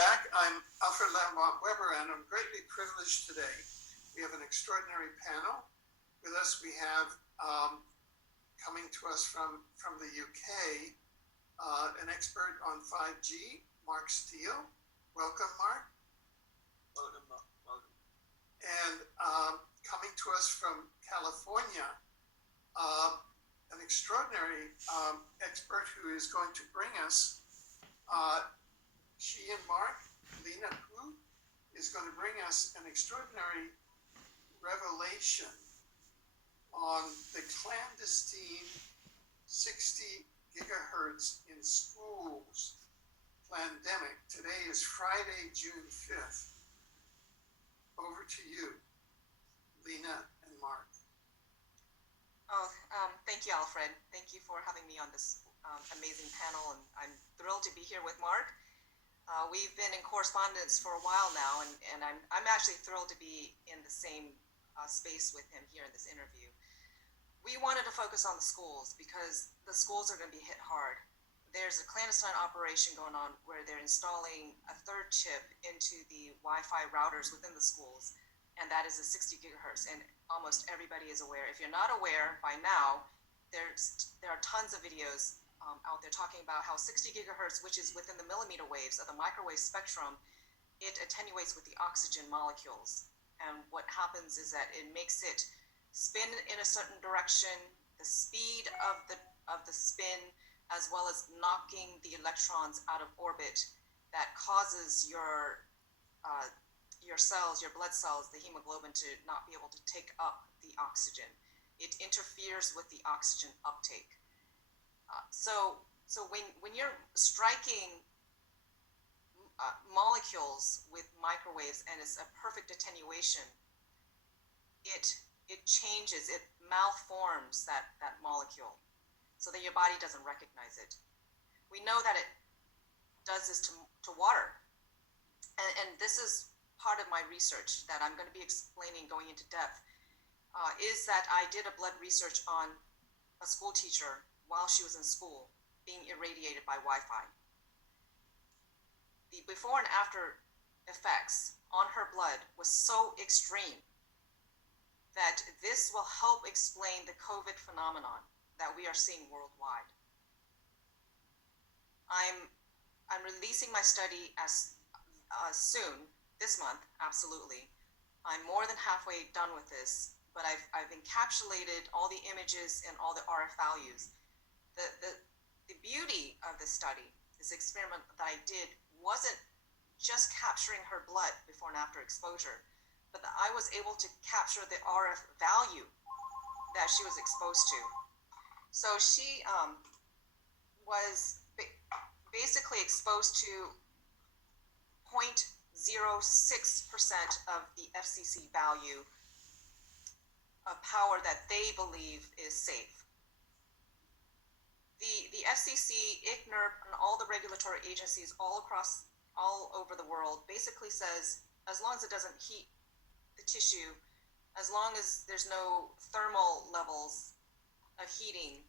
back. I'm Alfred Lambert Weber, and I'm greatly privileged today. We have an extraordinary panel. With us, we have coming to us from the UK, an expert on 5G, Mark Steele. Welcome, Mark. Welcome, Mark. Welcome. And coming to us from California, an extraordinary expert who is going to bring us, she and Mark, Lena Hu, is going to bring us an extraordinary revelation on the clandestine 60 gigahertz in schools pandemic. Today is Friday, June 5th. Over to you, Lena and Mark. Thank you, Alfred. Thank you for having me on this amazing panel, and I'm thrilled to be here with Mark. We've been in correspondence for a while now, and I'm actually thrilled to be in the same space with him here in this interview. We wanted to focus on the schools because the schools are going to be hit hard. There's a clandestine operation going on where they're installing a third chip into the Wi-Fi routers within the schools, and that is a 60 gigahertz, and almost everybody is aware. If you're not aware by now, there are tons of videos out there talking about how 60 gigahertz, which is within the millimeter waves of the microwave spectrum, it attenuates with the oxygen molecules. And what happens is that it makes it spin in a certain direction, the speed of the spin, as well as knocking the electrons out of orbit, that causes your cells, your blood cells, the hemoglobin, to not be able to take up the oxygen. It interferes with the oxygen uptake. So when you're striking molecules with microwaves and it's a perfect attenuation, it changes, it malforms that molecule so that your body doesn't recognize it. We know that it does this to water. And this is part of my research that I'm going to be explaining going into depth, is that I did a blood research on a school teacher while she was in school being irradiated by Wi-Fi. The before and after effects on her blood was so extreme that this will help explain the COVID phenomenon that we are seeing worldwide. I'm releasing my study as soon, this month, absolutely. I'm more than halfway done with this, but I've encapsulated all the images and all the RF values. The beauty of this study, this experiment that I did, wasn't just capturing her blood before and after exposure, but that I was able to capture the RF value that she was exposed to. So she was basically exposed to 0.06% of the FCC value of power that they believe is safe. The FCC, ICNIRP, and all the regulatory agencies all over the world basically says, as long as it doesn't heat the tissue, as long as there's no thermal levels of heating,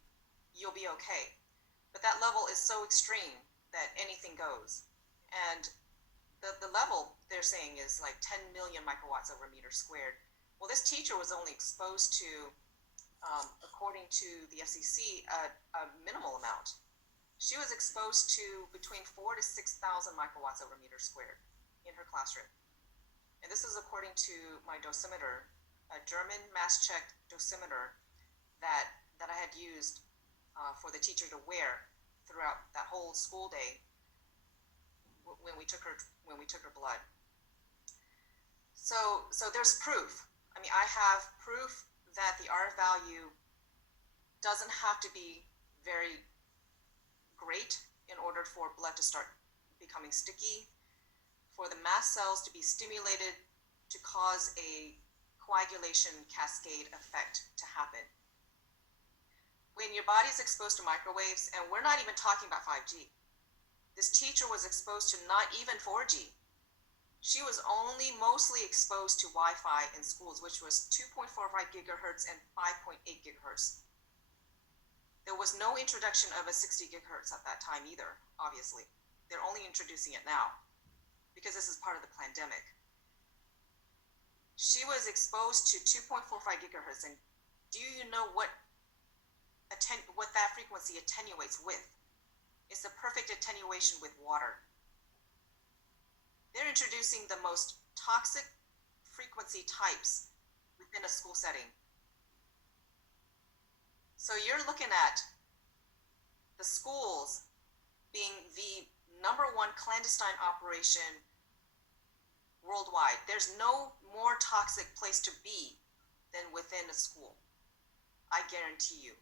you'll be okay. But that level is so extreme that anything goes. And the level they're saying is like 10 million microwatts over a meter squared. Well, this teacher was only exposed to, according to the FCC, a minimal amount. She was exposed to between 4,000 to 6,000 microwatts over a meter squared in her classroom. And this is according to my dosimeter, a German mass-checked dosimeter that I had used for the teacher to wear throughout that whole school day when we took her blood. So there's proof. I mean, I have proof that the RF value doesn't have to be very great in order for blood to start becoming sticky, for the mast cells to be stimulated to cause a coagulation cascade effect to happen. When your body's exposed to microwaves, and we're not even talking about 5G, this teacher was exposed to not even 4G. She was only mostly exposed to Wi-Fi in schools, which was 2.45 gigahertz and 5.8 gigahertz. There was no introduction of a 60 gigahertz at that time either, obviously. They're only introducing it now. because this is part of the pandemic. She was exposed to 2.45 gigahertz, and do you know what that frequency attenuates with? It's the perfect attenuation with water. They're introducing the most toxic frequency types within a school setting. So you're looking at the schools being the number one clandestine operation worldwide. There's no more toxic place to be than within a school. I guarantee you.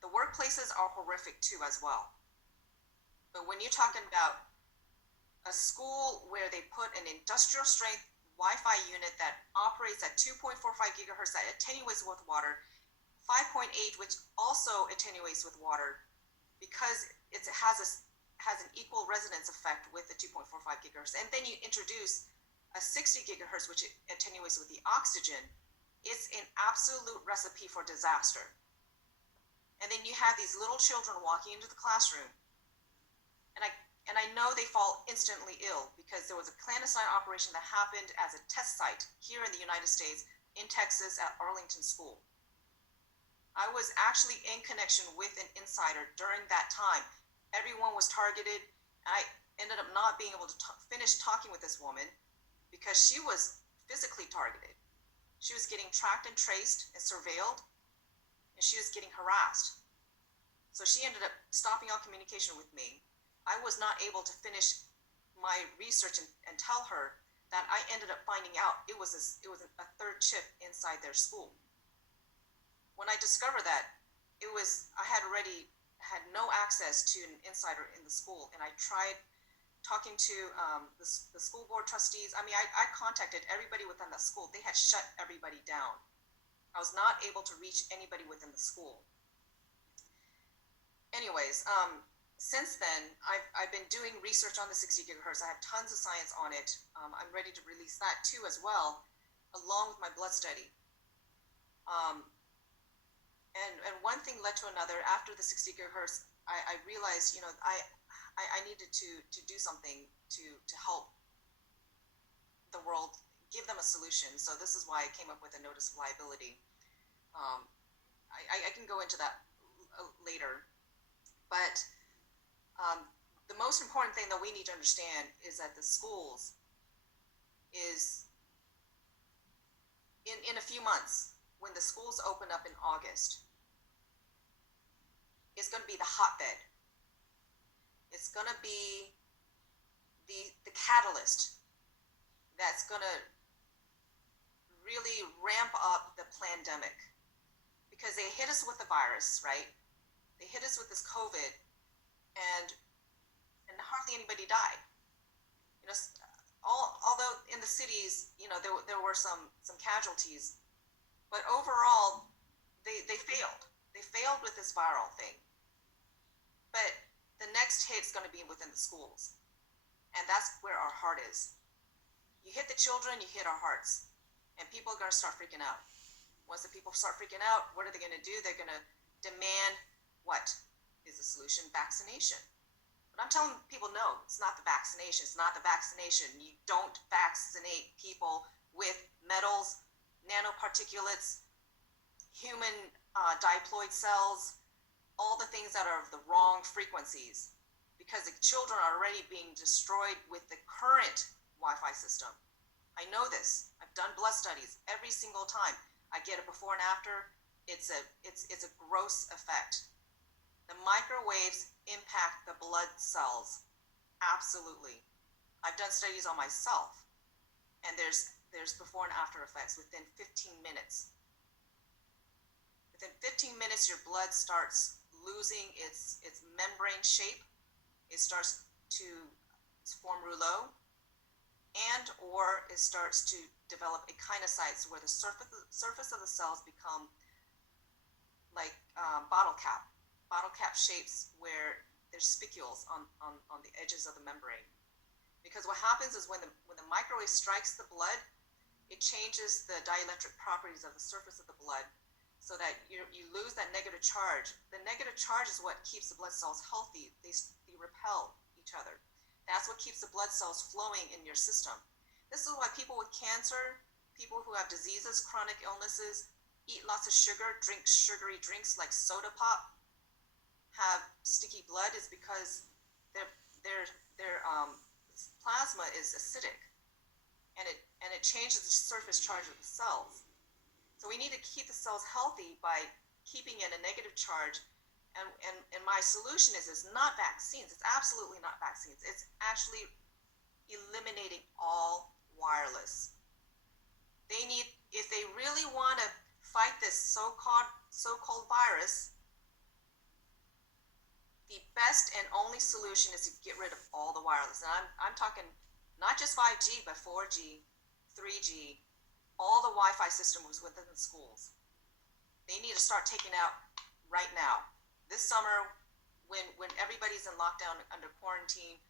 The workplaces are horrific too as well. But when you're talking about a school where they put an industrial strength Wi-Fi unit that operates at 2.45 gigahertz that attenuates with water, 5.8 which also attenuates with water because it has an equal resonance effect with the 2.45 gigahertz, and then you introduce a 60 gigahertz which attenuates with the oxygen, it's an absolute recipe for disaster. And then you have these little children walking into the classroom, and I know they fall instantly ill because there was a clandestine operation that happened as a test site here in the United States, in Texas, at Arlington School. I was actually in connection with an insider during that time. Everyone was targeted. I ended up not being able to finish talking with this woman because she was physically targeted. She was getting tracked and traced and surveilled, and she was getting harassed. So she ended up stopping all communication with me. I was not able to finish my research and tell her that I ended up finding out it was a third chip inside their school. When I discovered that, I had already had no access to an insider in the school, and I tried talking to the school board trustees. I mean, I contacted everybody within that school. They had shut everybody down. I was not able to reach anybody within the school. Anyways, since then, I've been doing research on the 60 gigahertz. I have tons of science on it. I'm ready to release that too as well, along with my blood study. And one thing led to another. After the 60 gigahertz, I realized, I needed to do something to help the world, give them a solution. So this is why I came up with a notice of liability. I can go into that later, but the most important thing that we need to understand is that the schools is in a few months, when the schools open up in August, it's going to be the hotbed. It's going to be the catalyst that's going to really ramp up the pandemic, because they hit us with the virus, right? They hit us with this COVID, and hardly anybody died. Although in the cities, there were some casualties, but overall, they failed. They failed with this viral thing. But the next hit's going to be within the schools, and that's where our heart is. You hit the children, you hit our hearts, and people are going to start freaking out. Once the people start freaking out, what are they going to do? They're going to demand what is the solution? Vaccination. But I'm telling people, no, it's not the vaccination. It's not the vaccination. You don't vaccinate people with metals, nanoparticulates, human diploid cells, all the things that are of the wrong frequencies, because the children are already being destroyed with the current Wi-Fi system. I know this. I've done blood studies every single time. I get a before and after. It's a gross effect. The microwaves impact the blood cells. Absolutely. I've done studies on myself, and there's before and after effects within 15 minutes. Within 15 minutes, your blood starts losing its membrane shape. It starts to form rouleau, and or it starts to develop echinocytes, where the surface of the cells become like bottle cap shapes, where there's spicules on the edges of the membrane. Because what happens is when the microwave strikes the blood, it changes the dielectric properties of the surface of the blood, so that you lose that negative charge. The negative charge is what keeps the blood cells healthy. They repel each other. That's what keeps the blood cells flowing in your system. This is why people with cancer, people who have diseases, chronic illnesses, eat lots of sugar, drink sugary drinks like soda pop, have sticky blood, is because their plasma is acidic, and it changes the surface charge of the cells. So we need to keep the cells healthy by keeping in a negative charge. And my solution is not vaccines. It's absolutely not vaccines. It's actually eliminating all wireless. They need, if they really want to fight this so-called virus, the best and only solution is to get rid of all the wireless. And I'm talking not just 5G, but 4G, 3G, all the Wi-Fi systems within the schools. They need to start taking out right now. This summer, when everybody's in lockdown under quarantine,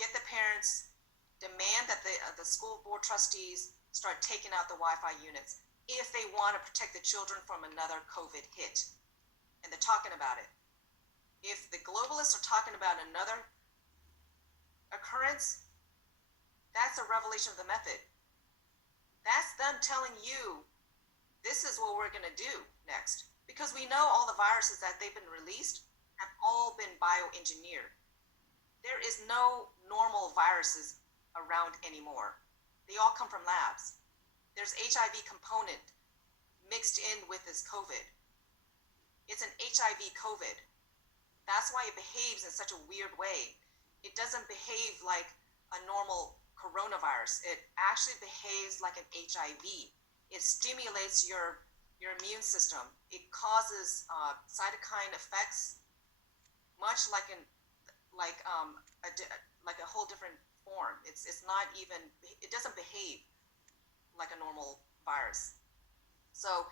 get the parents, demand that the school board trustees start taking out the Wi-Fi units if they want to protect the children from another COVID hit. And they're talking about it. If the globalists are talking about another occurrence, that's a revelation of the method. That's them telling you, this is what we're going to do next. Because we know all the viruses that they've been released have all been bioengineered. There is no normal viruses around anymore. They all come from labs. There's HIV component mixed in with this COVID. It's an HIV COVID. That's why it behaves in such a weird way. It doesn't behave like a normal coronavirus. It actually behaves like an HIV. It stimulates your immune system. It causes cytokine effects, much like a whole different form. It's not even. It doesn't behave like a normal virus. So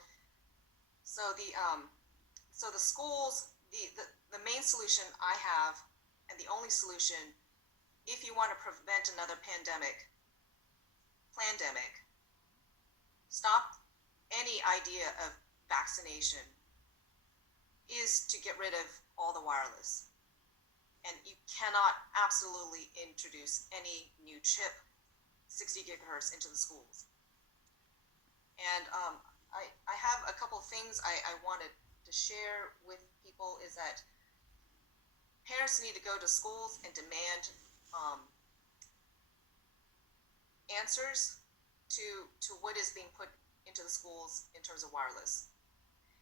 the schools. The main solution I have, and the only solution, if you want to prevent another pandemic, stop any idea of vaccination, is to get rid of all the wireless. And you cannot absolutely introduce any new chip, 60 gigahertz, into the schools. And I have a couple of things I wanted to share with people, is that parents need to go to schools and demand answers to what is being put into the schools in terms of wireless.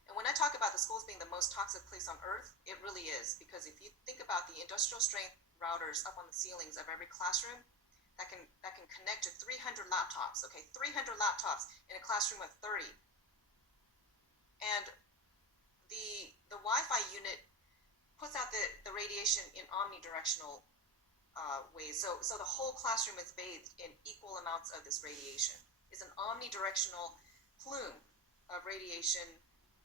And when I talk about the schools being the most toxic place on earth, it really is, because if you think about the industrial strength routers up on the ceilings of every classroom that can connect to 300 laptops, okay, 300 laptops in a classroom of 30. And the Wi-Fi unit puts out the radiation in omnidirectional ways. So the whole classroom is bathed in equal amounts of this radiation. It's an omnidirectional plume of radiation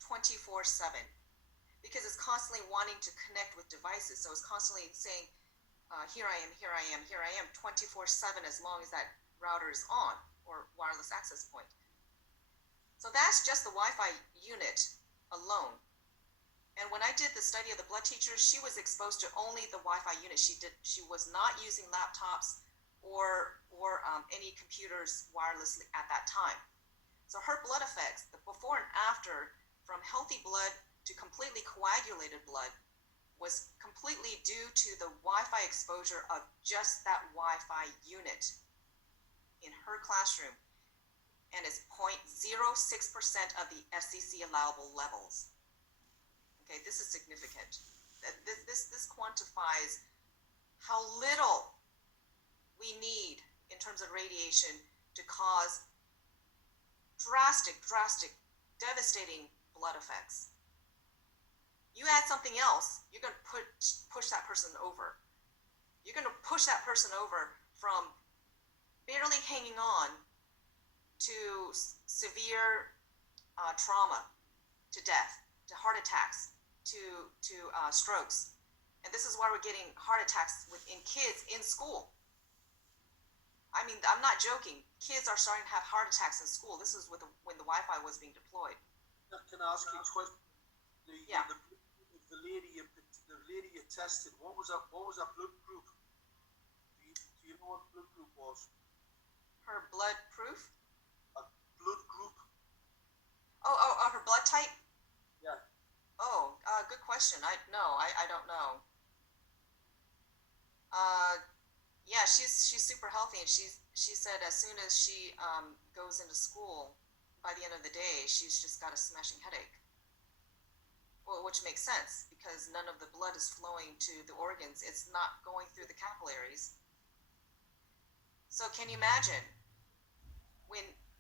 24/7, because it's constantly wanting to connect with devices. So it's constantly saying, here I am, here I am, here I am, 24/7, as long as that router is on, or wireless access point. So that's just the Wi-Fi unit alone. And when I did the study of the blood teachers, she was exposed to only the Wi-Fi unit. She was not using laptops or any computers wirelessly at that time. So her blood effects, the before and after, from healthy blood to completely coagulated blood, was completely due to the Wi-Fi exposure of just that Wi-Fi unit in her classroom. And it's 0.06% of the FCC allowable levels. Okay, this is significant. This quantifies how little we need in terms of radiation to cause drastic, devastating blood effects. You add something else, you're going to push that person over. You're going to push that person over from barely hanging on to severe trauma, to death, to heart attacks, to strokes. And this is why we're getting heart attacks in kids in school. I mean, I'm not joking. Kids are starting to have heart attacks in school. This is when the Wi-Fi was being deployed. Can I ask you a question? Yeah. The lady you tested, what was her blood group? was. Her blood proof? A blood group? Oh, her blood type? Yeah. Oh, good question. I don't know. Yeah, she's super healthy, and she said as soon as she goes into school, by the end of the day, she's just got a smashing headache. Well, which makes sense because none of the blood is flowing to the organs; it's not going through the capillaries. So, can you imagine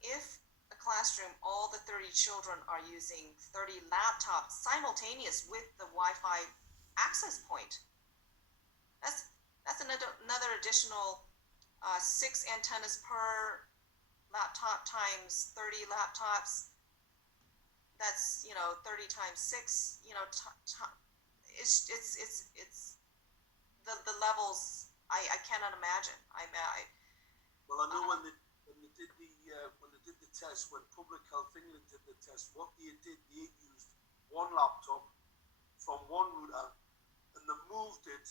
if a classroom, all the 30 children are using 30 laptops simultaneous with the Wi-Fi access point? That's another additional 6 antennas per laptop times 30 laptops. That's 30 times 6. It's the levels. I cannot imagine. Well, I know when they did the test, when Public Health England did the test, what they did, they used one laptop from one router, and they moved it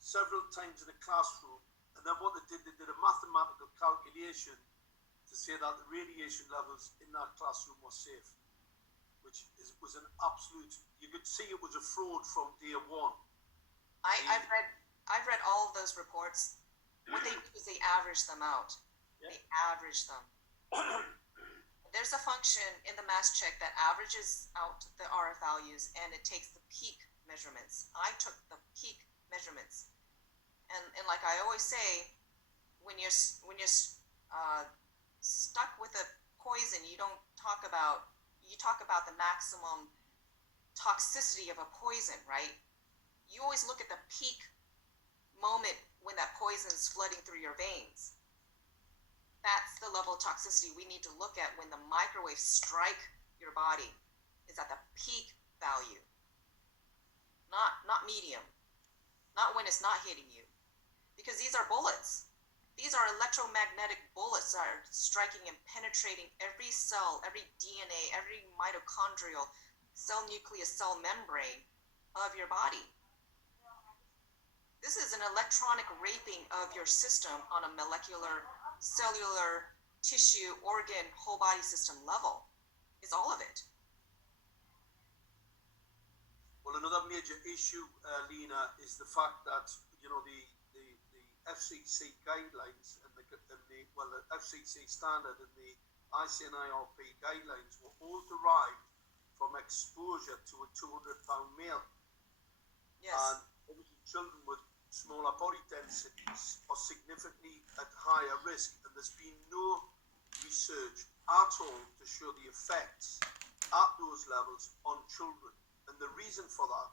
several times in a classroom, and then what they did a mathematical calculation to say that the radiation levels in that classroom were safe, which was an absolute, you could see it was a fraud from day one. I've read all of those reports. What they do is they average them out. Yeah. They average them. There's a function in the mass check that averages out the RF values, and it takes the peak measurements. I took the peak measurements, and like I always say, when you're stuck with a poison, you talk about the maximum toxicity of a poison, right? You always look at the peak moment when that poison is flooding through your veins. That's the level of toxicity we need to look at when the microwaves strike your body, is at the peak value, not medium, not when it's not hitting you, because these are bullets. These are electromagnetic bullets that are striking and penetrating every cell, every DNA, every mitochondrial cell nucleus, cell membrane of your body. This is an electronic raping of your system on a molecular, cellular, tissue, organ, whole body system level. It's all of it. Well, another major issue, Lena, is the fact that the FCC guidelines and the FCC standard and the ICNIRP guidelines were all derived from exposure to a 200-pound male. Yes. And obviously children with smaller body densities are significantly at higher risk, and there's been no research at all to show the effects at those levels on children. And the reason for that,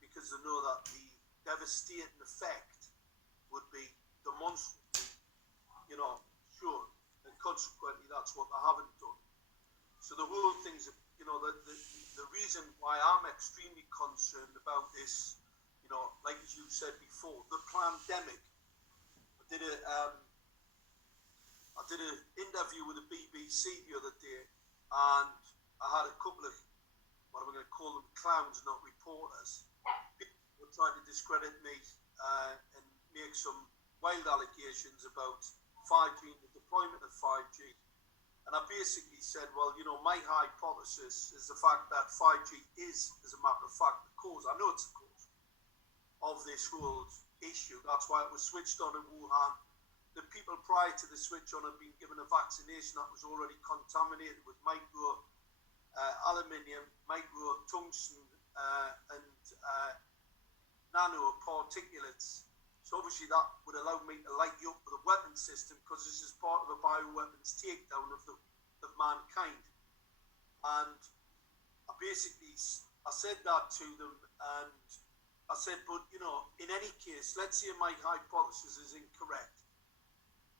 because they know that the devastating effect would be demonstrably, shown, and consequently that's what they haven't done. So the whole thing's, the reason why I'm extremely concerned about this, like as you said before, the pandemic. I did an interview with the BBC the other day, and I had a couple of, what am I going to call them, clowns, not reporters. People were trying to discredit me and make some wild allegations about 5G and the deployment of 5G. And I basically said, well, my hypothesis is the fact that 5G is, as a matter of fact, the cause. I know it's the cause of this whole issue. That's why it was switched on in Wuhan. The people prior to the switch on had been given a vaccination that was already contaminated with micro aluminium, micro tungsten, and nano particulates. So obviously that would allow me to light you up with a weapon system, because this is part of a bioweapons takedown of mankind. And I said that to them, and I said, but in any case, let's say my hypothesis is incorrect.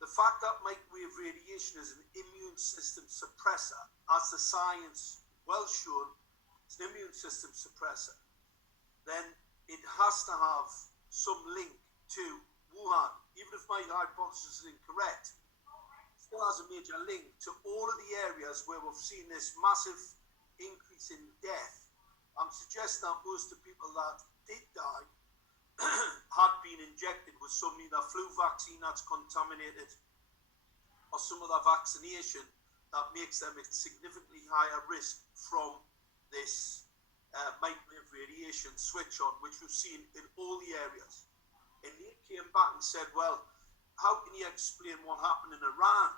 The fact that microwave radiation is an immune system suppressor, as the science well shown, it's an immune system suppressor, then it has to have some link to Wuhan. Even if my hypothesis is incorrect, it still has a major link to all of the areas where we've seen this massive increase in death. I'm suggesting that most of the people that did die had been injected with some either flu vaccine that's contaminated or some other vaccination that makes them at significantly higher risk from this microwave radiation switch on, which we've seen in all the areas. And they came back and said, well, how can you explain what happened in Iran?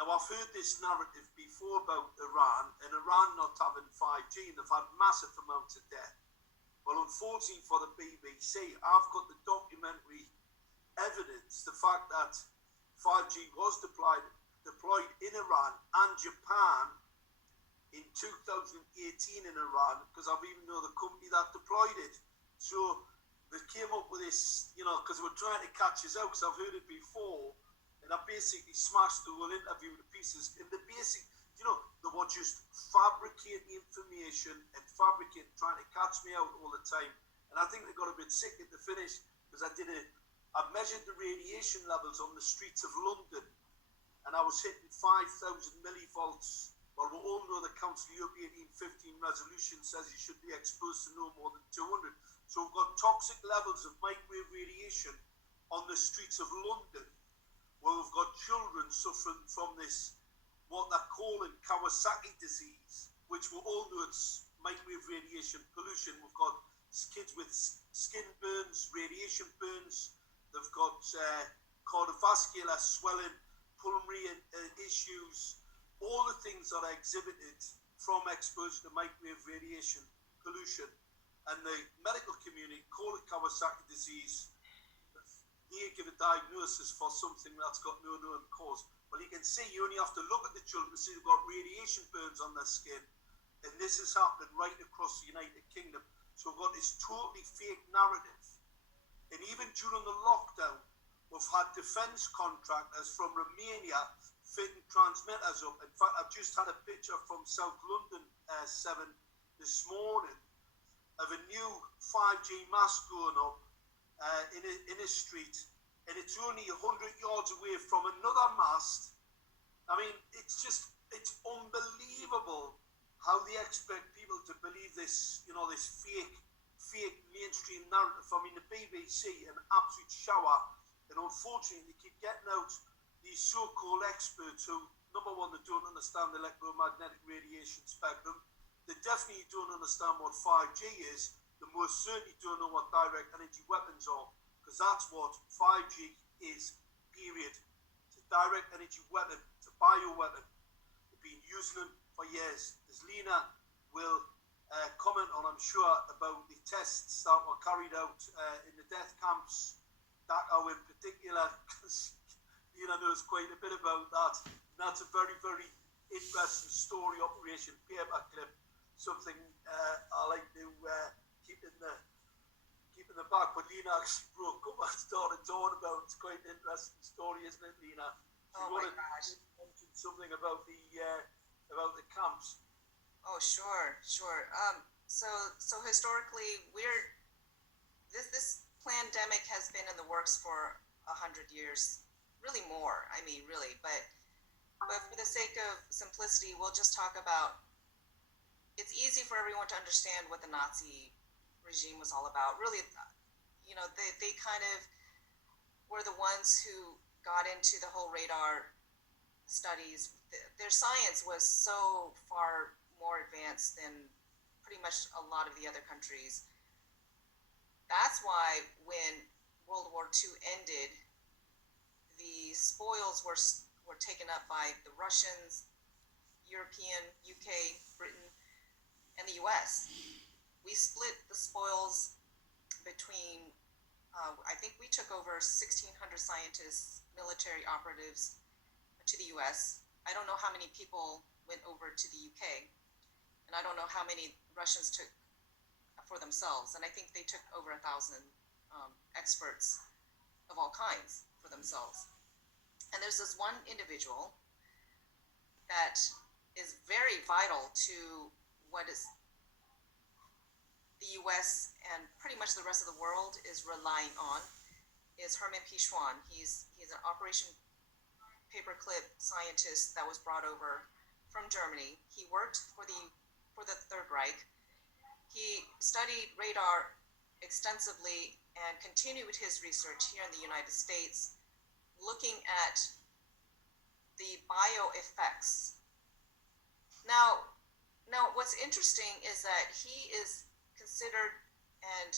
Now, I've heard this narrative before about Iran, and Iran not having 5G, and they've had massive amounts of death. Well, unfortunately for the BBC, I've got the documentary evidence, the fact that 5G was deployed in Iran and Japan in 2018 in Iran, because I've even know the company that deployed it. So they came up with this, you know, because they were trying to catch us out, because I've heard it before, and I basically smashed the whole interview to pieces. And the basic, you know, they were just fabricating information and fabricating, trying to catch me out all the time. And I think they got a bit sick at the finish, because I measured the radiation levels on the streets of London, and I was hitting 5,000 millivolts. Well, we all know the Council Europe 1815 resolution says you should be exposed to no more than 200. So we've got toxic levels of microwave radiation on the streets of London, where we've got children suffering from this, what they're calling Kawasaki disease, which we all know it's microwave radiation pollution. We've got kids with skin burns, radiation burns. They've got cardiovascular swelling, pulmonary issues, all the things that are exhibited from exposure to microwave radiation pollution. And the medical community call it Kawasaki disease. They give a diagnosis for something that's got no known cause. Well, you can see, you only have to look at the children to see they've got radiation burns on their skin. And this is happening right across the United Kingdom. So we've got this totally fake narrative. And even during the lockdown, we've had defence contractors from Romania fitting transmitters up. In fact, I've just had a picture from South London 7 this morning of a new 5G mast going up in a street, and it's only 100 yards away from another mast. I mean, it's unbelievable how they expect people to believe this, you know, this fake mainstream narrative. I mean, the BBC, an absolute shower, and unfortunately they keep getting out these so-called experts who, number one, they don't understand the electromagnetic radiation spectrum. They definitely don't understand what 5G is. They most certainly don't know what direct energy weapons are, because that's what 5G is, period. It's a direct energy weapon. It's a bioweapon. They've been using them for years. As Lena will comment on, I'm sure, about the tests that were carried out in the death camps, Dachau in particular, because Lena knows quite a bit about that. And that's a very, very interesting story, Operation Paperclip, something I like to keep in the back. But Lena actually broke up and started talking about. It's quite an interesting story, isn't it, Lena? Oh my gosh! Mention something about the camps. Oh, sure. So historically, this pandemic has been in the works for 100 years, really more. I mean, really, but for the sake of simplicity, we'll just talk about. It's easy for everyone to understand what the Nazi regime was all about. Really, you know, they kind of were the ones who got into the whole radar studies. Their science was so far more advanced than pretty much a lot of the other countries. That's why when World War II ended, the spoils were taken up by the Russians, European, UK, Britain, and the US. We split the spoils between, I think we took over 1,600 scientists, military operatives to the US. I don't know how many people went over to the UK, and I don't know how many Russians took for themselves. And I think they took over 1,000 experts of all kinds for themselves. And there's this one individual that is very vital to what is the US and pretty much the rest of the world is relying on, is Herman P. Schwann. He's an Operation Paperclip scientist that was brought over from Germany. He worked for the Third Reich. He studied radar extensively and continued his research here in the United States, looking at the bioeffects. Now, what's interesting is that he is considered and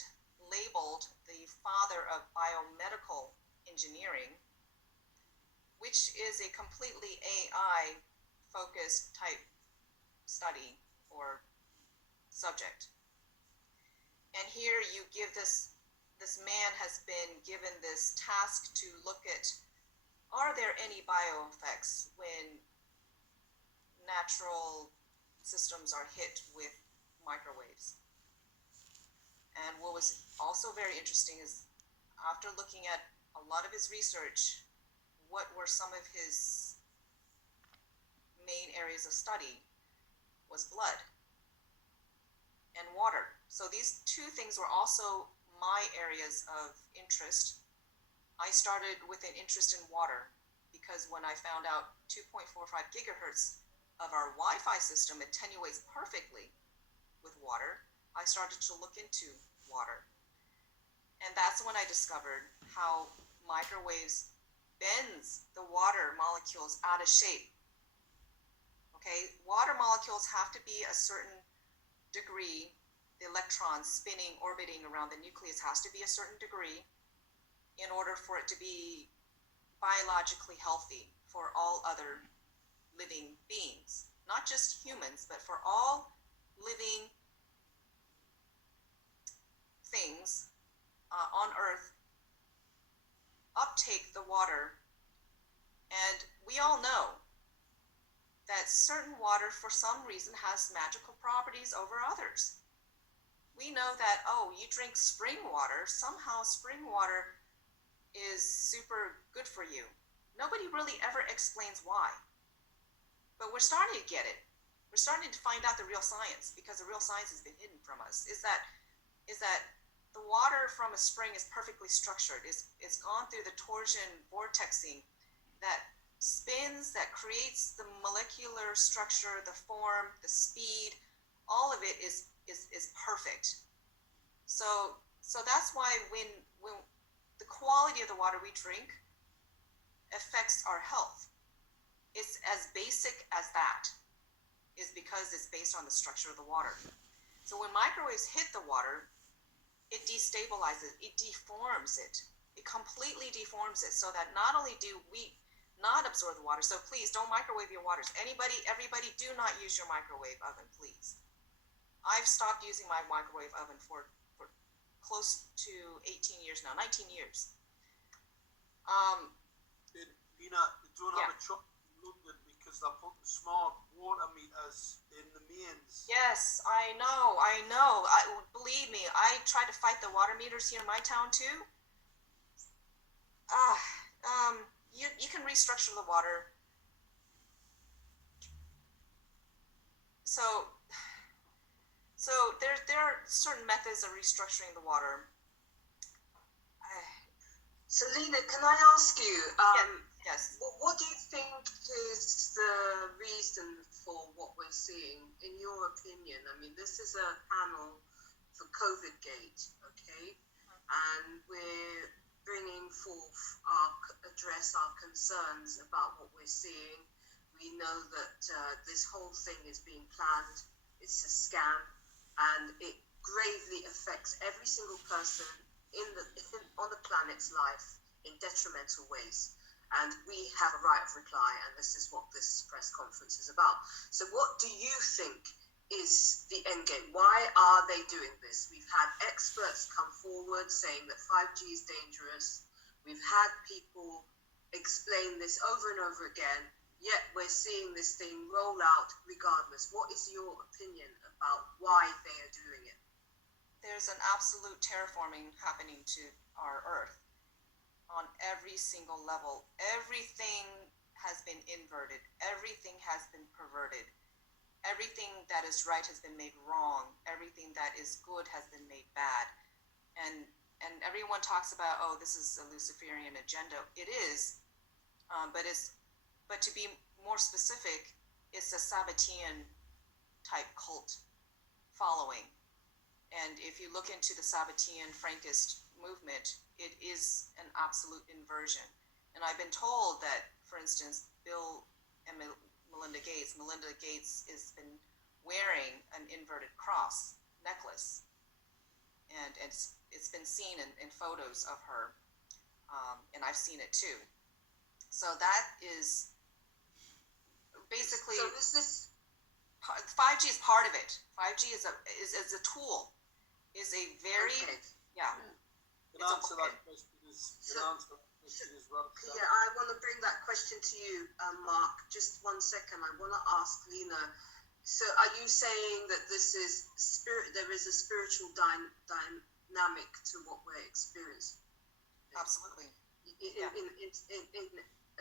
labeled the father of biomedical engineering, which is a completely AI-focused type study or subject. And here you give this man has been given this task to look at, are there any bioeffects when natural systems are hit with microwaves? And what was also very interesting is, after looking at a lot of his research, what were some of his main areas of study was blood and water. So these two things were also my areas of interest. I started with an interest in water because when I found out 2.45 gigahertz of our Wi-Fi system attenuates perfectly with water, I started to look into water. And that's when I discovered how microwaves bends the water molecules out of shape. Okay, water molecules have to be a certain degree. The electrons spinning, orbiting around the nucleus has to be a certain degree in order for it to be biologically healthy for all other living beings. Not just humans, but for all living things on Earth uptake the water. And we all know that certain water for some reason has magical properties over others. We know that, oh, you drink spring water, somehow spring water is super good for you. Nobody really ever explains why. But we're starting to get it. We're starting to find out the real science, because the real science has been hidden from us, is that the water from a spring is perfectly structured. It's gone through the torsion vortexing that spins, that creates the molecular structure, the form, the speed. All of it is perfect. So that's why when the quality of the water we drink affects our health. It's as basic as that, is because it's based on the structure of the water. So when microwaves hit the water, it destabilizes, it deforms it. It completely deforms it, so that not only do we not absorb the water, so please don't microwave your waters. Everybody do not use your microwave oven, please. I've stopped using my microwave oven for close to 18 years now, 19 years. Lena, they don't have a truck in London because they're putting smart water meters in the mains. Yes, I know. Believe me, I try to fight the water meters here in my town too. You can restructure the water. So there are certain methods of restructuring the water. So Lena, can I ask you, Yes. what do you think is the reason for what we're seeing, in your opinion? I mean, this is a panel for COVID Gate, okay? And we're bringing forth address our concerns about what we're seeing. We know that this whole thing is being planned. It's a scam, and it gravely affects every single person on the planet's life in detrimental ways. And we have a right of reply, and this is what this press conference is about. So what do you think is the end game? Why are they doing this? We've had experts come forward saying that 5G is dangerous. We've had people explain this over and over again, yet we're seeing this thing roll out regardless. What is your opinion about why they are doing it? There's an absolute terraforming happening to our Earth on every single level. Everything has been inverted. Everything has been perverted. Everything that is right has been made wrong. Everything that is good has been made bad. And everyone talks about, oh, this is a Luciferian agenda. It is, but to be more specific, it's a Sabbatean type cult following. And if you look into the Sabbatean Frankist movement, it is an absolute inversion. And I've been told that, for instance, Bill and Melinda Gates has been wearing an inverted cross necklace, and it's been seen in photos of her, and I've seen it too. So that is basically, So is this 5G is part of it. 5G is a tool, is a very okay? yeah. Can answer that question as well. Yeah, I want to bring that question to you, Mark. Just 1 second. I want to ask Lena. So, are you saying that this is spirit? There is a spiritual dynamic to what we're experiencing? Absolutely. In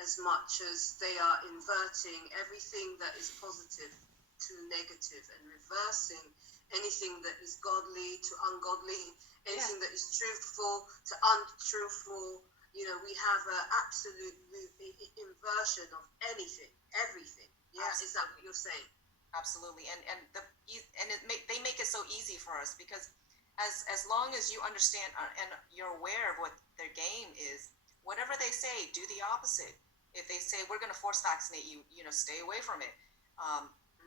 as much as they are inverting everything that is positive to negative and reversing anything that is godly to ungodly, anything that is truthful to untruthful. You know, we have an absolute inversion of anything, everything. Yeah, absolutely. Is that what you're saying? Absolutely, they make it so easy for us, because as long as you understand and you're aware of what their game is, whatever they say, do the opposite. If they say we're going to force vaccinate you, stay away from it.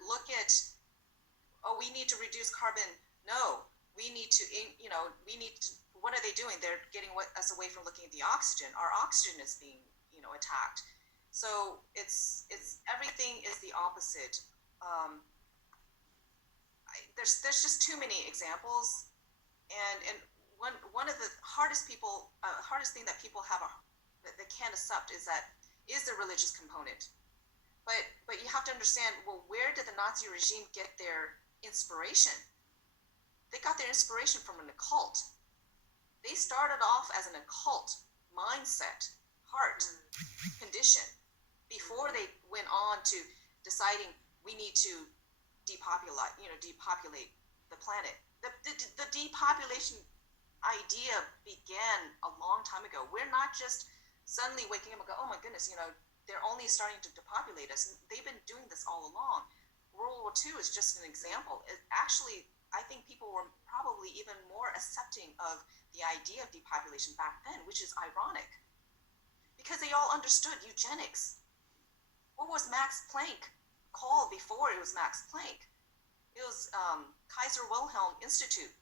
Look at, we need to reduce carbon. No, we need to, what are they doing? They're getting us away from looking at the oxygen. Our oxygen is being, attacked. So it's everything is the opposite. There's just too many examples, and one of the hardest thing that people have that they can't accept is the religious component. But you have to understand, well, where did the Nazi regime get their inspiration? They got their inspiration from an occult. They started off as an occult mindset, heart condition, before they went on to deciding we need to depopulate the planet. The depopulation idea began a long time ago. We're not just suddenly waking up and go, oh my goodness, they're only starting to depopulate us. They've been doing this all along. World War II is just an example. Actually, I think people were probably even more accepting of the idea of depopulation back then, which is ironic, because they all understood eugenics. What was Max Planck called before it was Max Planck? It was Kaiser Wilhelm Institute,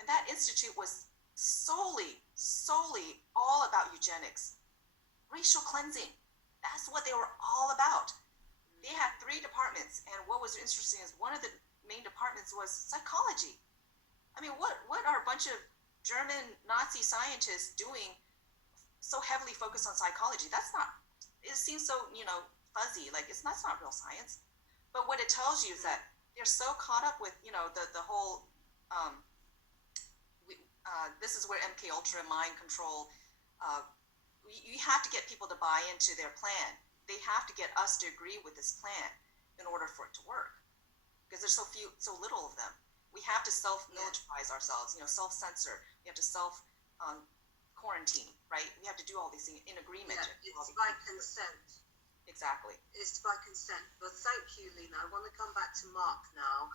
and that institute was solely all about eugenics, racial cleansing. That's what they were all about. They had 3 departments, and what was interesting is one of the main departments was psychology. I mean, what are a bunch of German Nazi scientists doing so heavily focused on psychology? It seems so, fuzzy, like that's not real science. But what it tells you is that they're so caught up with, the whole, this is where MK Ultra, mind control, you have to get people to buy into their plan. They have to get us to agree with this plan in order for it to work, because there's so little of them. We have to self-militarize ourselves, self-censor. We have to self-quarantine, right? We have to do all these things in agreement. Yeah, it's by consent. Exactly. It's by consent. But thank you, Lena. I want to come back to Mark now,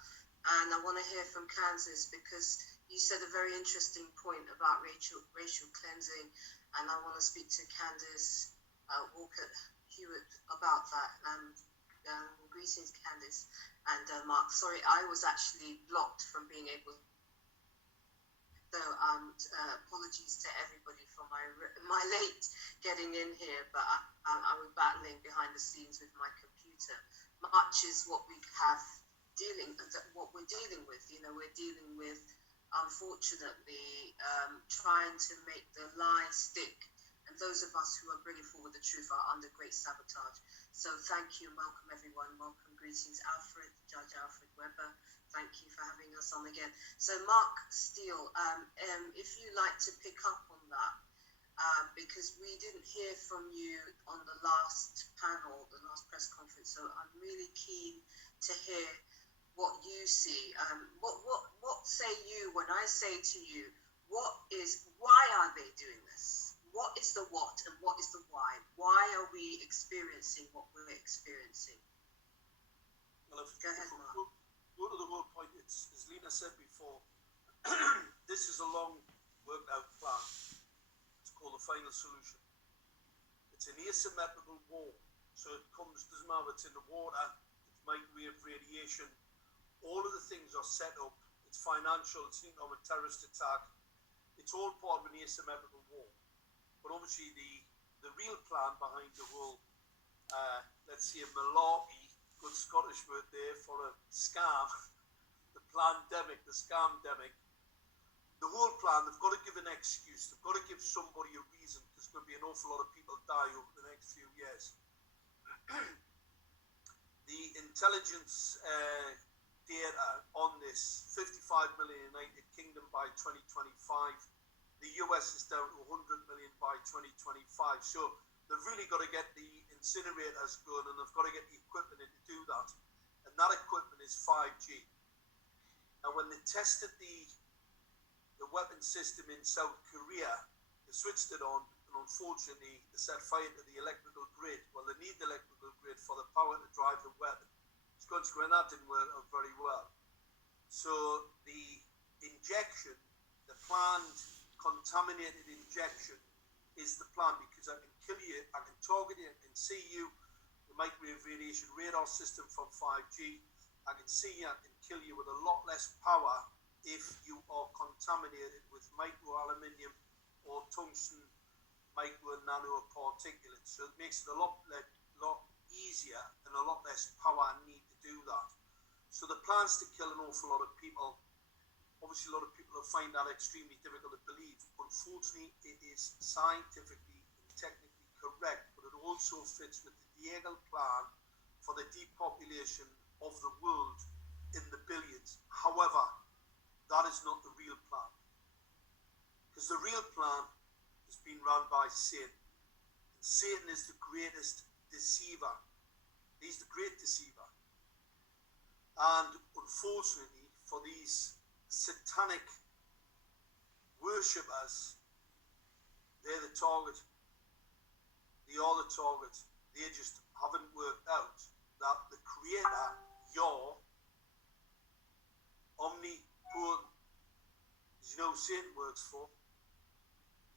and I want to hear from Kansas, because you said a very interesting point about racial cleansing, and I want to speak to Candice Walker-Hewitt about that. Greetings, Candice and Mark. Sorry, I was actually blocked from being able. So apologies to everybody for my late getting in here, but I was battling behind the scenes with my computer. Much is what we're dealing with. We're dealing with, unfortunately, trying to make the lie stick, and those of us who are bringing forward the truth are under great sabotage. So thank you and welcome everyone. Welcome, greetings, Judge Alfred Weber. Thank you for having us on again. So Mark Steele, if you'd like to pick up on that, because we didn't hear from you on the last panel, the last press conference, so I'm really keen to hear what you see. What say you when I say to you, why are they doing this? What is the what and what is the why? Why are we experiencing what we're experiencing? Well, Go ahead, Mark. Go to the whole point, as Lena said before, this is a long worked out plan. called the final solution. It's an asymmetrical wall. So it comes, doesn't matter if it's in the water, it's microwave radiation, all of the things are set up. It's financial, it's an economic terrorist attack. It's all part of an asymmetrical wall. But obviously the real plan behind the whole, let's say, malarkey, good Scottish word there for a scam, the plandemic, the scamdemic, the whole plan, they've got to give an excuse. They've got to give somebody a reason. There's going to be an awful lot of people die over the next few years. The intelligence data on this, 55 million United Kingdom by 2025. The US is down to 100 million by 2025. So they've really got to get the incinerators going, and they've got to get the equipment in to do that. And that equipment is 5G. Now, when they tested the weapon system in South Korea, they switched it on, and unfortunately, they set fire to the electrical grid. Well, they need the electrical grid for the power to drive the weapon. Consequently, that didn't work out very well. So the injection, the planned contaminated injection, is the plan, because I can kill you, I can target you, I can see you, the microwave radiation radar system from 5G, I can see you, I can kill you with a lot less power if you are contaminated with microaluminium or tungsten micro and nano particulates. So it makes it a lot easier and a lot less power need to do that. So the plans to kill an awful lot of people, obviously a lot of people will find that extremely difficult to believe. Unfortunately, it is scientifically and technically correct, but it also fits with the Diagnostic plan for the depopulation of the world in the billions. However, that is not the real plan. Because the real plan has been run by Satan. And Satan is the greatest deceiver. He's the great deceiver. And unfortunately, for these satanic worshippers, they're the target. They are the target. They just haven't worked out that the Creator, Yah, omnipotent, as you know, Satan works for,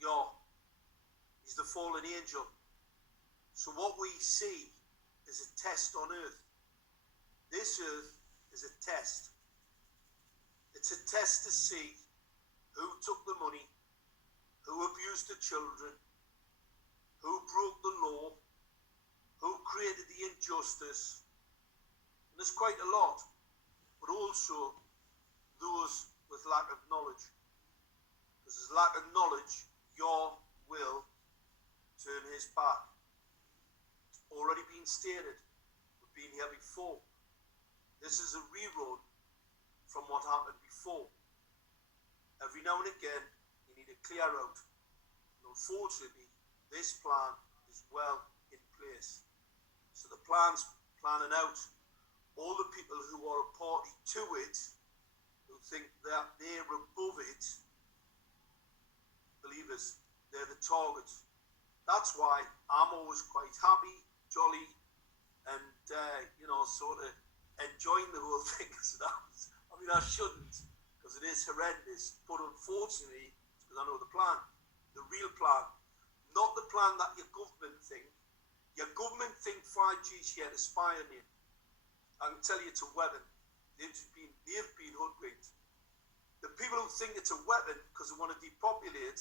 Yah, he's the fallen angel. So what we see is a test on earth. This earth is a test. It's a test to see who took the money, who abused the children, who broke the law, who created the injustice. And there's quite a lot, but also those with lack of knowledge. Because there's lack of knowledge, Yah will turn his back. It's already been stated. We've been here before. This is a rerun from what happened before. Every now and again, you need to clear out. And unfortunately, this plan is well in place. So the plan's planning out. All the people who are a party to it, who think that they're above it, believers, they're the target. That's why I'm always quite happy, jolly, and sort of enjoying the whole thing. I mean, I shouldn't, because it is horrendous. But unfortunately, because I know the plan, the real plan, not the plan that your government think. Your government think 5G is here to spy on you. I can tell you it's a weapon. They've been hoodwinked. The people who think it's a weapon because they want to depopulate,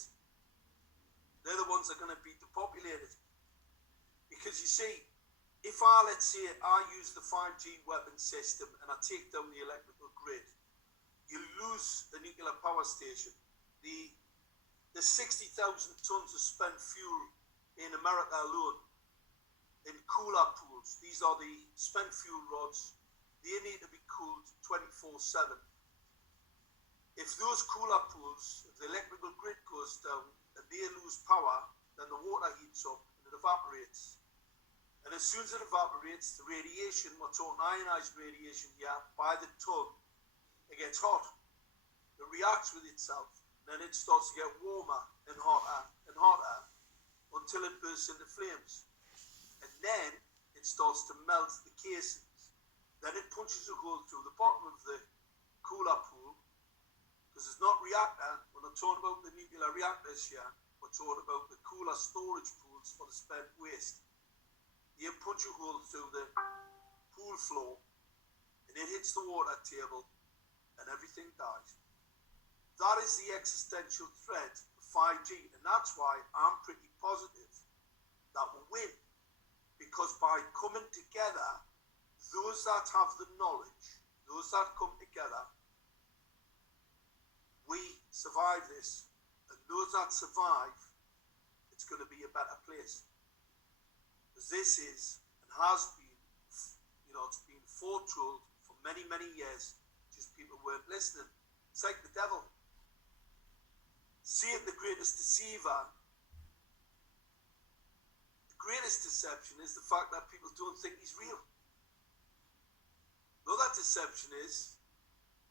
they're the ones that are going to be depopulated. Because you see, if let's say I use the 5G weapon system and I take down the electrical grid, you lose the nuclear power station. The 60,000 tons of spent fuel in America alone, in cooler pools, these are the spent fuel rods, they need to be cooled 24/7. If those cooler pools, if the electrical grid goes down and they lose power, then the water heats up and it evaporates. And as soon as it evaporates, the radiation, we're talking ionized radiation here, by the ton, it gets hot. It reacts with itself. And then it starts to get warmer and hotter until it bursts into flames. And then it starts to melt the casings. Then it punches a hole through the bottom of the cooler pool, because it's not reactor. We're not talking about the nuclear reactors here. we're talking about the cooler storage pools for the spent waste. You punch a hole through the pool floor and it hits the water table and everything dies. That is the existential threat of 5G, and that's why I'm pretty positive that we'll win. Because by coming together, those that have the knowledge, those that come together, we survive this. And those that survive, it's going to be a better place. Because this is, and has been, it's been foretold for many, many years, just people weren't listening. It's like the devil. Satan, the greatest deceiver, the greatest deception is the fact that people don't think he's real. Though that deception is,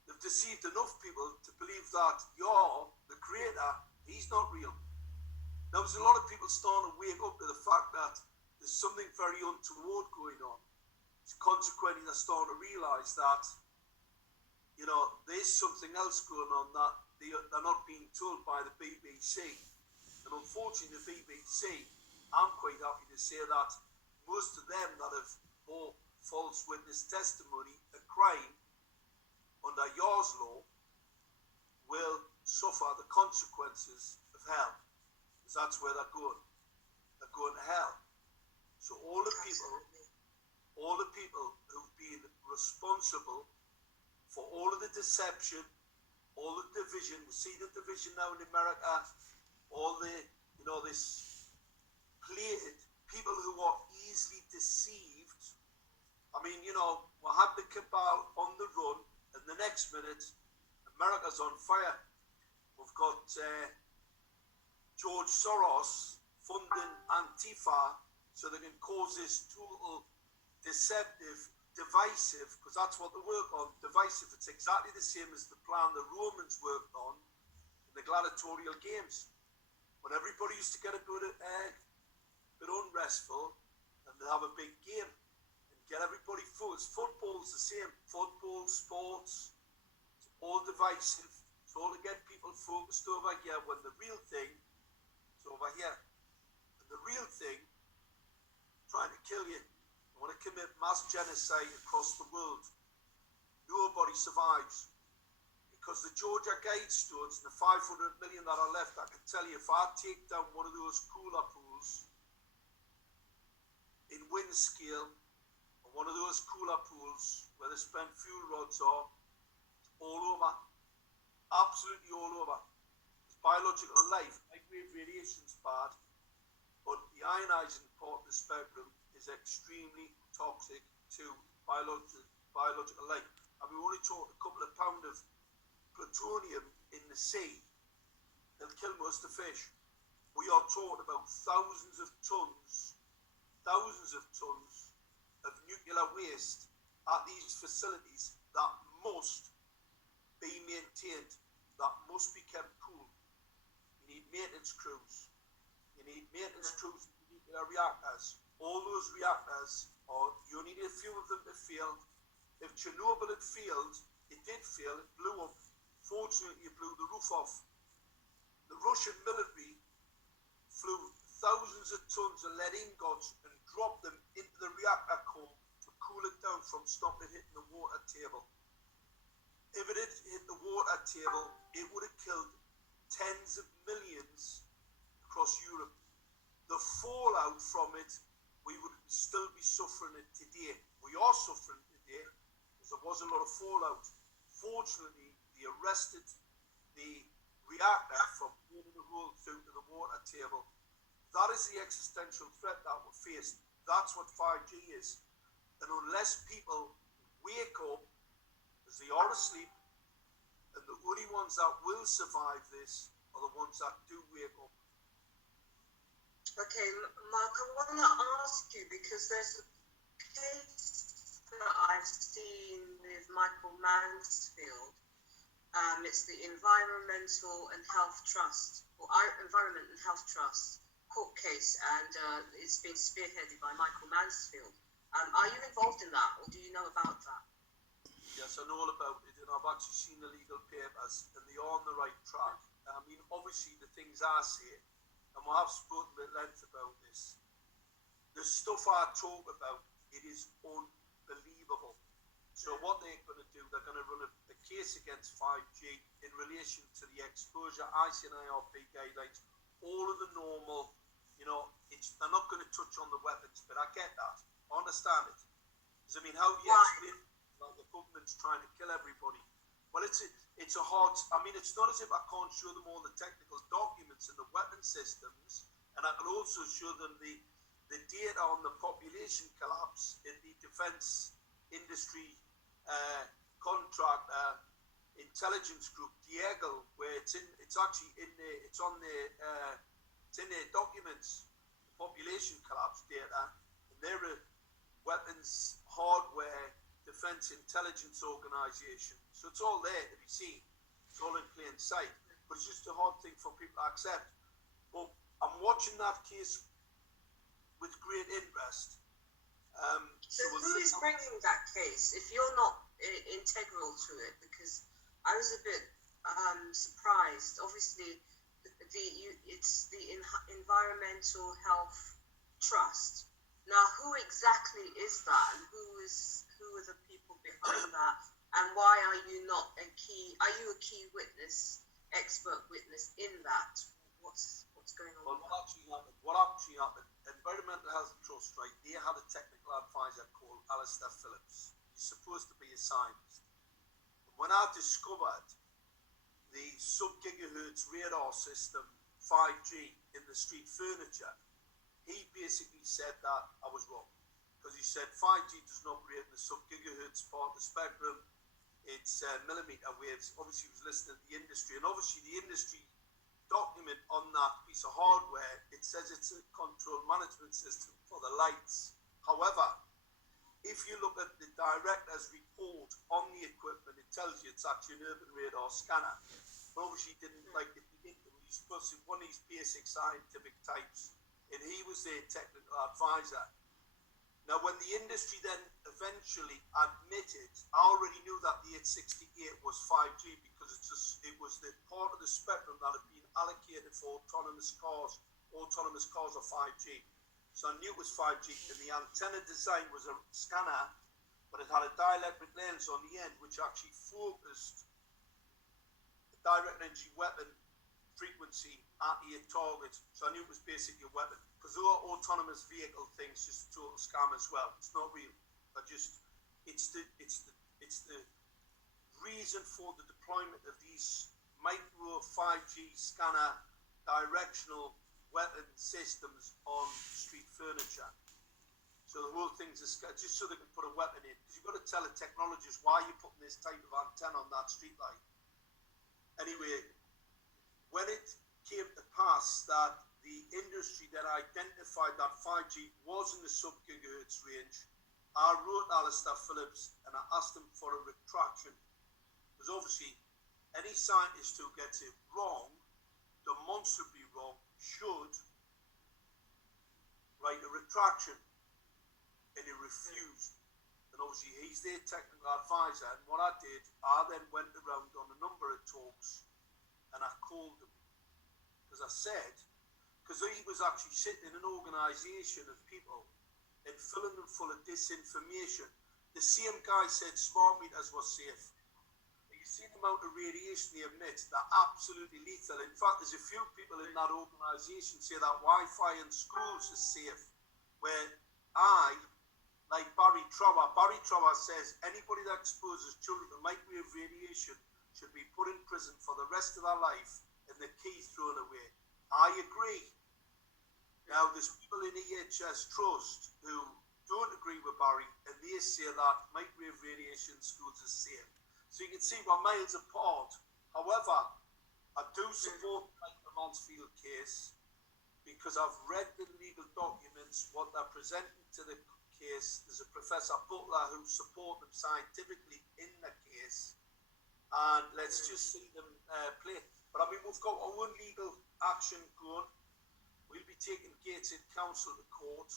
they've deceived enough people to believe that you're the creator, he's not real. Now there's a lot of people starting to wake up to the fact that there's something very untoward going on. So consequently, they're starting to realise that, there's something else going on that they're not being told by the BBC. And unfortunately, the BBC, I'm quite happy to say that most of them that have bought false witness testimony, a crime under Yaw's law, will suffer the consequences of hell. Because that's where they're going. They're going to hell. So all the people who've been responsible for all of the deception, all the division, we see the division now in America, all the, this plated people who are easily deceived. I mean, we had the cabal on the run, and the next minute, America's on fire. We've got George Soros funding Antifa so they can cause this total deceptive, divisive, because that's what they work on, divisive. It's exactly the same as the plan the Romans worked on in the gladiatorial games. When everybody used to get a bit unrestful, and they have a big game and get everybody focused. Football's the same. Football, sports, it's all divisive. It's all to get people focused over here when the real thing is over here. And the real thing, trying to kill you. They want to commit mass genocide across the world. Nobody survives. Because the Georgia Guidestones and the 500 million that are left, I can tell you, if I take down one of those cooler pools in Windscale, or one of those cooler pools where the spent fuel rods are, it's all over. Absolutely all over. It's biological life. Microwave radiation's bad, but the ionizing part of the spectrum is extremely toxic to biological life. And we only talk a couple of pounds of plutonium in the sea, they'll kill most of the fish. We are talking about thousands of tons of nuclear waste at these facilities that must be maintained, that must be kept cool. You need maintenance crews. You need maintenance crews for nuclear reactors. All those reactors, you only need a few of them to fail. If Chernobyl had failed, it did fail, it blew up. Fortunately, it blew the roof off. The Russian military flew thousands of tons of lead ingots and dropped them into the reactor core to cool it down from stopping hitting the water table. If it had hit the water table, it would have killed tens of millions across Europe. The fallout from it, we would still be suffering it today. We are suffering today because there was a lot of fallout. Fortunately, they arrested the reactor from burning the hole through to the water table. That is the existential threat that we're faced. That's what 5G is. And unless people wake up, as they are asleep, and the only ones that will survive this are the ones that do wake up. Okay, Mark, I want to ask you, because there's a case that I've seen with Michael Mansfield. It's the Environmental and Health Trust, or Environment and Health Trust court case, and it's been spearheaded by Michael Mansfield. Are you involved in that, or do you know about that? Yes, I know all about it, and I've actually seen the legal papers, and they are on the right track. I mean, obviously, the things I say and we have spoken at length about this. The stuff I talk about, it is unbelievable. So what they're going to do, they're going to run a case against 5G in relation to the exposure, ICNIRP guidelines, all of the normal, you know, they're not going to touch on the weapons, but I get that. I understand it. Because, I mean, how do you explain like the government's trying to kill everybody? Well, it's a hard, I mean, it's not as if I can't show them all the technical documents and the weapon systems, and I can also show them the data on the population collapse in the defence industry contractor intelligence group, Diego, where it's in their documents, the population collapse data, and they're a weapons hardware defence intelligence organisation. So it's all there to be seen. It's all in plain sight. But it's just a hard thing for people to accept. But I'm watching that case with great interest. So who is bringing that case if you're not integral to it? Because I was a bit surprised. Obviously, it's the Environmental Health Trust. Now, who exactly is that, and who are the people behind that, and why are you not a key? Are you a key witness, expert witness in that? What's going on? Well, what actually happened? Environmental Health Trust, right? They had a technical advisor called Alistair Phillips. He's supposed to be a scientist. When I discovered the sub-gigahertz radar system 5G in the street furniture, he basically said that I was wrong, because he said 5G doesn't operate in the sub-gigahertz part of the spectrum. It's millimeter waves. Obviously, he was listening to the industry, and obviously the industry document on that piece of hardware, it says it's a control management system for the lights. However, if you look at the director's report on the equipment, it tells you it's actually an urban radar scanner. But obviously he didn't like it. He's supposed to be one of these basic scientific types, and he was their technical advisor. Now, when the industry then eventually admitted, I already knew that the 868 was 5G because it was the part of the spectrum that had been allocated for autonomous cars. Autonomous cars are 5G. So I knew it was 5G, and the antenna design was a scanner, but it had a dielectric lens on the end, which actually focused the direct energy weapon frequency at your target. So I knew it was basically a weapon. Because all autonomous vehicle things just a total scam as well. It's not real. It's the reason for the deployment of these micro 5G scanner directional weapon systems on street furniture. So the whole thing's just so they can put a weapon in. Because you've got to tell a technologist why you're putting this type of antenna on that street light. Anyway, when it came to pass that the industry that identified that 5G was in the sub-gigahertz range, I wrote Alistair Phillips and I asked him for a retraction. Because obviously, any scientist who gets it wrong, demonstrably wrong, should write a retraction. And he refused. And obviously, he's their technical advisor. And what I did, I then went around on a number of talks and I called him. Because I said, because he was actually sitting in an organisation of people and filling them full of disinformation. The same guy said smart meters were safe. You see the amount of radiation they emit, they're absolutely lethal. In fact, there's a few people in that organisation say that Wi-Fi in schools is safe. Where like Barry Trower says, anybody that exposes children to microwave radiation should be put in prison for the rest of their life and the key thrown away. I agree. Now, there's people in EHS Trust who don't agree with Barry, and they say that microwave radiation in schools is safe. So you can see we're miles apart. However, I do support the Mansfield case because I've read the legal documents, what they're presenting to the case. There's a Professor Butler who support them scientifically in the case, and let's just see them play. But I mean, we've got our own legal action going. We'll be taking Gateshead Council to court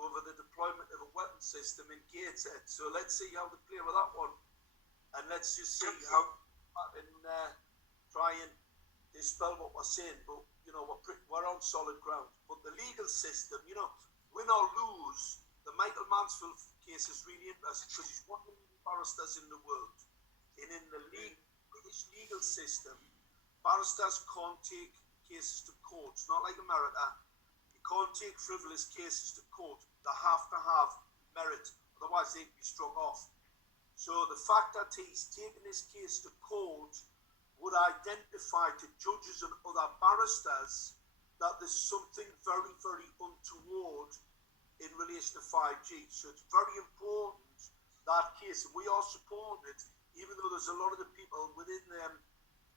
over the deployment of a weapon system in Gateshead. So let's see how they play with that one. And let's just see how we can try and dispel what we're saying, but you know, we're on solid ground. But the legal system, you know, win or lose, the Michael Mansfield case is really interesting because he's one of the leading barristers in the world. And in the British legal system, barristers can't take cases to court. It's not like America. You can't take frivolous cases to court. They have to have merit, otherwise they'd be struck off. So the fact that he's taken this case to court would identify to judges and other barristers that there's something very, very untoward in relation to 5G. So it's very important, that case, and we are supporting it, even though there's a lot of the people within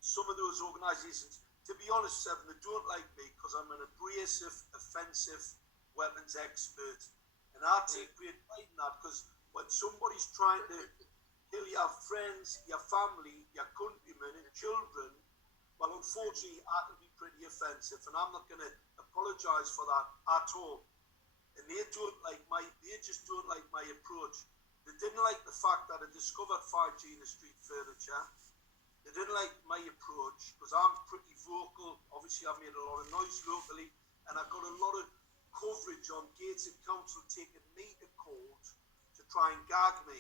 some of those organisations, to be honest, Seven, they don't like me because I'm an abrasive, offensive weapons expert. And I take great pride in that, because when somebody's trying to kill your friends, your family, your countrymen and children, well, unfortunately, I can be pretty offensive, and I'm not going to apologise for that at all. And they just don't like my approach. They didn't like the fact that I discovered 5G in the street furniture. They didn't like my approach because I'm pretty vocal. Obviously, I've made a lot of noise locally, and I got a lot of coverage on Gateshead Council taking me to court to try and gag me.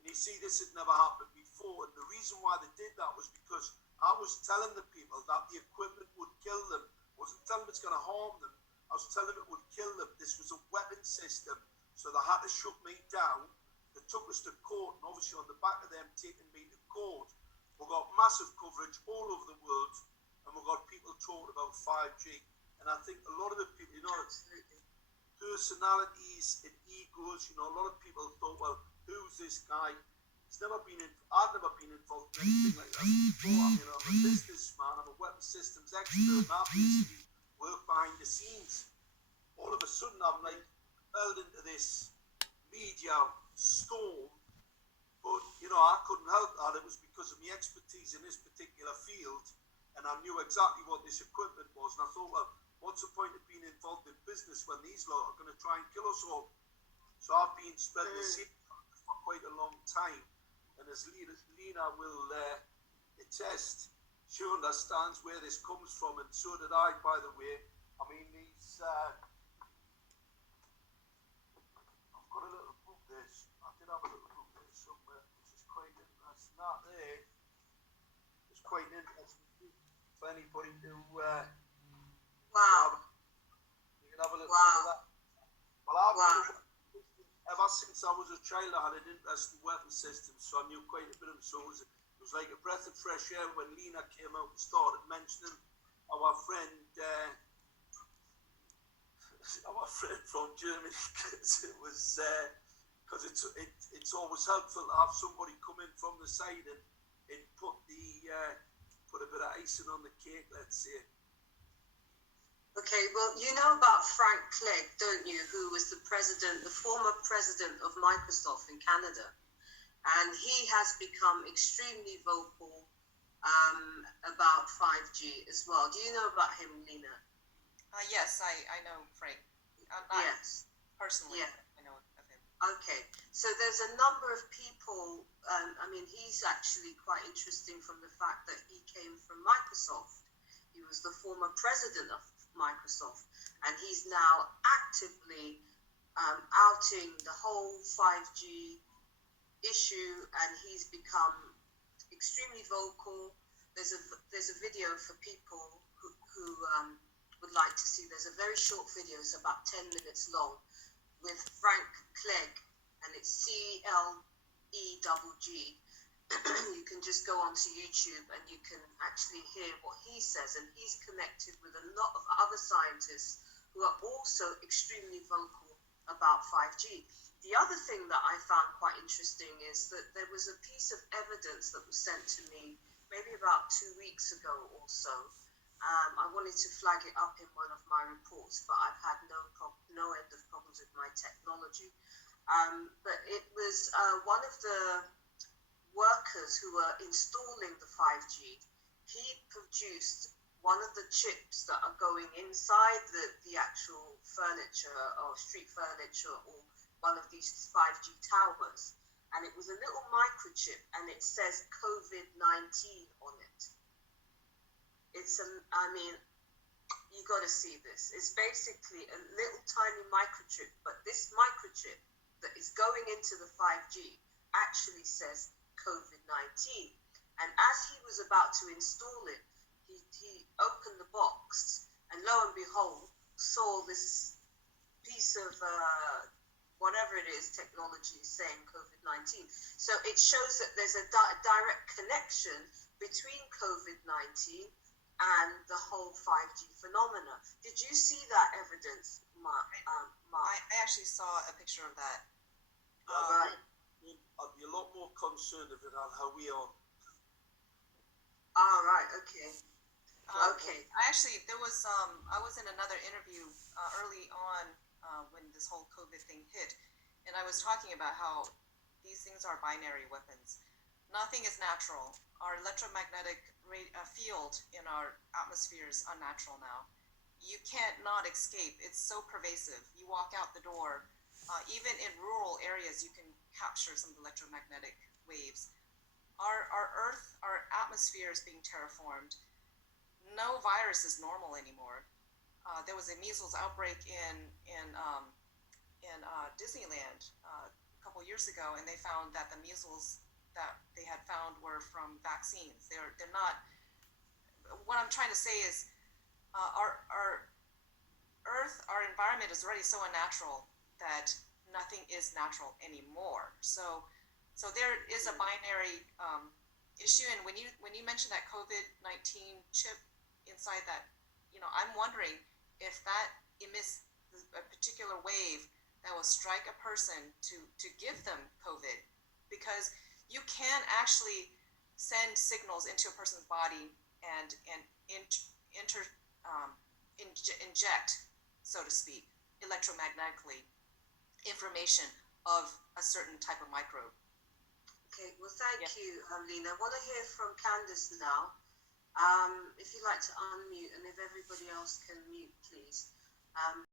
And you see, this had never happened before. And the reason why they did that was because I was telling the people that the equipment would kill them. I wasn't telling them it's going to harm them. I was telling them it would kill them. This was a weapon system. So they had to shut me down. They took us to court, and obviously on the back of them taking me to court, we got massive coverage all over the world, and we got people talking about 5G. And I think a lot of the people, you know, personalities and egos, you know, a lot of people thought, well, who's this guy? I've never been involved in anything like that before. I mean, I'm a businessman, I'm a weapons systems expert, and I basically work behind the scenes. All of a sudden, I'm like held into this media storm, but you know, I couldn't help that. It was because of my expertise in this particular field, and I knew exactly what this equipment was. And I thought, well, what's the point of being involved in business when these lot are going to try and kill us all? So I've been spreading the seed for quite a long time, and as Lena will attest, she understands where this comes from, and so did I, by the way. I mean, these I've got a little book there. I did have a little book there somewhere, which is quite interesting. That there is quite interesting for anybody to Wow. you can have a little Wow. bit of that. Well, I've Wow. been, ever since I was a child, I had an interest in weapon systems, so I knew quite a bit of them. So it was like a breath of fresh air when Lena came out and started mentioning our friend from Germany, because it's always helpful to have somebody come in from the side and put a bit of icing on the cake, let's say. Okay, well, you know about Frank Clegg, don't you, who was the former president of Microsoft in Canada. And he has become extremely vocal about 5G as well. Do you know about him, Lena? Yes, I know Frank. Not Yes. personally, Yeah. I know of him. Okay, so there's a number of people, I mean, he's actually quite interesting from the fact that he came from Microsoft. He was the former president of Microsoft, and he's now actively outing the whole 5G issue, and he's become extremely vocal. There's a video for people who would like to see. There's a very short video, it's about 10 minutes long, with Frank Clegg, and it's CLEGG. You can just go onto YouTube and you can actually hear what he says, and he's connected with a lot of other scientists who are also extremely vocal about 5G. The other thing that I found quite interesting is that there was a piece of evidence that was sent to me maybe about 2 weeks ago or so. I wanted to flag it up in one of my reports, but I've had no end of problems with my technology. But it was one of the workers who were installing the 5G. He produced one of the chips that are going inside the actual furniture or street furniture or one of these 5G towers. And it was a little microchip, and it says COVID-19 on it. it's I mean, you got to see this. It's basically a little tiny microchip, but this microchip that is going into the 5G actually says COVID-19. And as he was about to install it, he opened the box, and lo and behold, saw this piece of whatever it is, technology saying COVID-19. So it shows that there's a direct connection between COVID-19 and the whole 5G phenomena. Did you see that evidence, Mark? I actually saw a picture of that. Right. I'd be a lot more concerned if it had Hawaii. All right. Okay. Okay. There was I was in another interview early on when this whole COVID thing hit, and I was talking about how these things are binary weapons. Nothing is natural. Our electromagnetic field in our atmosphere is unnatural now. You can't not escape. It's so pervasive. You walk out the door, even in rural areas, you can capture some electromagnetic waves. Our Earth, our atmosphere is being terraformed. No virus is normal anymore. There was a measles outbreak in Disneyland a couple years ago, and they found that the measles that they had found were from vaccines. They're not. What I'm trying to say is, our Earth, our environment is already so unnatural that nothing is natural anymore. So there is a binary issue. And when you mentioned that COVID-19 chip inside that, I'm wondering if that emits a particular wave that will strike a person to give them COVID, because you can actually send signals into a person's body and inject, so to speak, electromagnetically information of a certain type of microbe. Okay, well, thank you, Lena. I want to hear from Candace now. If you'd like to unmute, and if everybody else can mute, please.